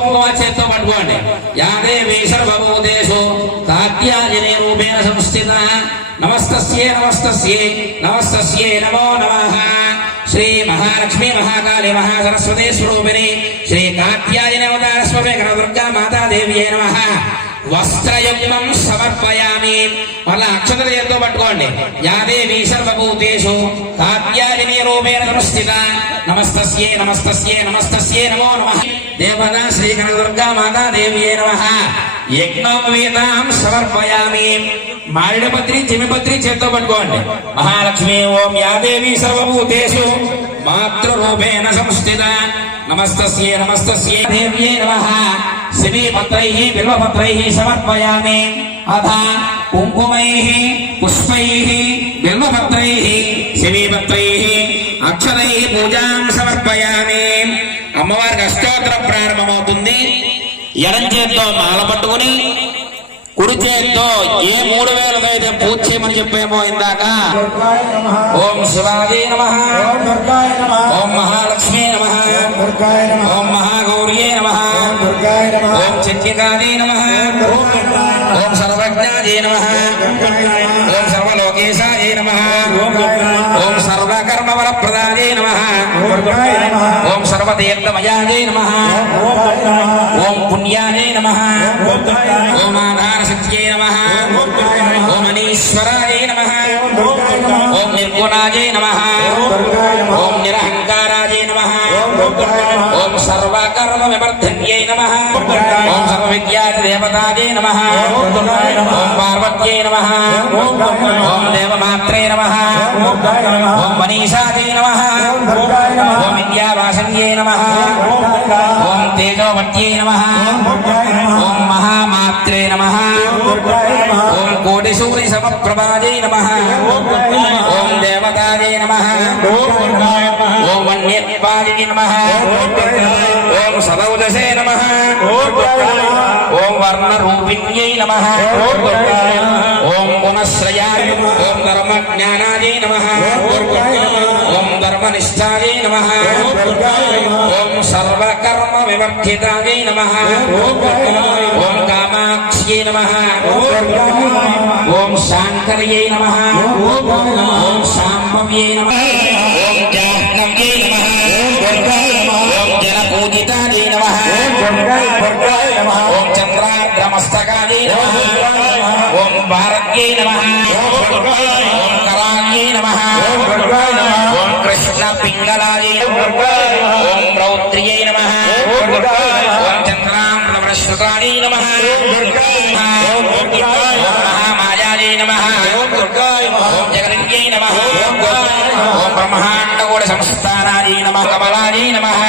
కుంకుమ చేత్తో పట్టుకోండి. యాదేవి సర్వభూతేషు కాత్యాయని రూపేణ సంస్థిత నమస్తస్యే నమస్తస్యే నమస్తస్యే నమో నమః. శ్రీ మహాలక్ష్మీ మహాకాళి మహాసరస్వతి స్వరూపిణి శ్రీ కాత్యాయని అవతార స్వరూపే దుర్గా మాతాదేవ్యే నమః. వస్త్రయుగ్మం సమర్పయామి. మళ్ళా అక్షతలు చేత్తో పట్టుకోండి. యాదేవి సర్వభూతేషు కాత్యాయని రూపేణ సంస్థిత నమస్తస్యే నమస్తస్యే నమస్తస్యే నమో నమః. దేవతా శ్రీ కనకదుర్గా మాతాదేవ్యే నమః. యజ్ఞం వేదాం సమర్పయామి. మారిడపత్రి చిమిపత్రి చేత్తో పట్టుకోండి. మహాలక్ష్మి ఓం యాదేవి సర్వభూతేషు మాతృరూపేణ సంస్థిత నమస్తస్యే నమస్తస్యే దేవ్యే నమః. శివీపత్రైః బిల్వపత్రైః సమర్పయామి. అథ కుంకుమైః పుష్పైః బిల్వపత్రైః శివీపత్రైః అక్షరైః పూజాం సమర్పయామి. అమ్మవారికి అష్టోత్తర ప్రారంభమవుతుంది. ఎడం చేత్తో మాల పట్టుకుని కుడి చేత్తో ఏ 3000 అయితే పూజ చేయమని చెప్పేమో ఇందాక. ఓం శివాజీ నమః, ఓం మహాలక్ష్మీ నమః, ఓం మహాగౌర్యే నమః, ఓం చండికాజీ నమః, ఓం సర్వజ్ఞాజీ నమః, ఓం సర్వలోకేశాజీ నమః, ఓం సర్వకర్మవరప్రదాజీ నమః, ఓం సర్వతీర్థమయాజీ నమః, ఓం పుణ్యాజీ నమః, ఓం ఆధారశక్త్యై నమః, ఓం అనీశ్వరాజై నమః, ఓం నిర్గుణాజై నమః, ఓం నిరహంకారాజై నమః, ఓం సర్వకర్మ వివర్ధన్యై నమః, ఓం సర్వవిద్యాదేవతాజై నమః, ఓం పార్వత్యై నమః, ఓం దేవమాత్రే నమః, ఓం మనీషాజై నమః, ఓం విద్యావాసన్యై నమః, ఓం తేజోవత్యై నమః, ఓం మహామాత్రే నమః, ఓం కోటిశూరి సమప్రభాజై నమః, ఓం దేవతాజై నమః, ఓం వన్యత్పాదిని నమః, ఓం సదౌదసే నమః, ఓం వర్ణరూపిణ్యై నమః, ఓం గుణశ్రయాయ, ఓం ధర్మజ్ఞానాజై నమః, ఓం ధర్మనిష్టాజై నమః, ఓం సర్వకర్మ వివర్ధితాజై నమః, ఓం కామాక్ష్యై నమః, ఓం శాంకర్యై నమః, ఓం శాంభవ్యై నమః, ఓం జాహ్నవ్యై నమః, ఓం జనపూజితాజై నమః, ఓం చంద్రాగ్రమస్తకాజై నమః, ఓం భారత్యై నమః, ఓం కరాళ్యై నమః, ఓం కృష్ణ పింగళాజై నమః, ఓం రౌద్ర్యై నమః, ఓం చంద్రాంధ్రశ్రుతాజై నమః, ఓం మహామాయాజై నమః, ఓం జగన్యై నమః, ఓం బ్రహ్మాండగూఢ సంస్థానాజై నమః, కమలాజై నమః,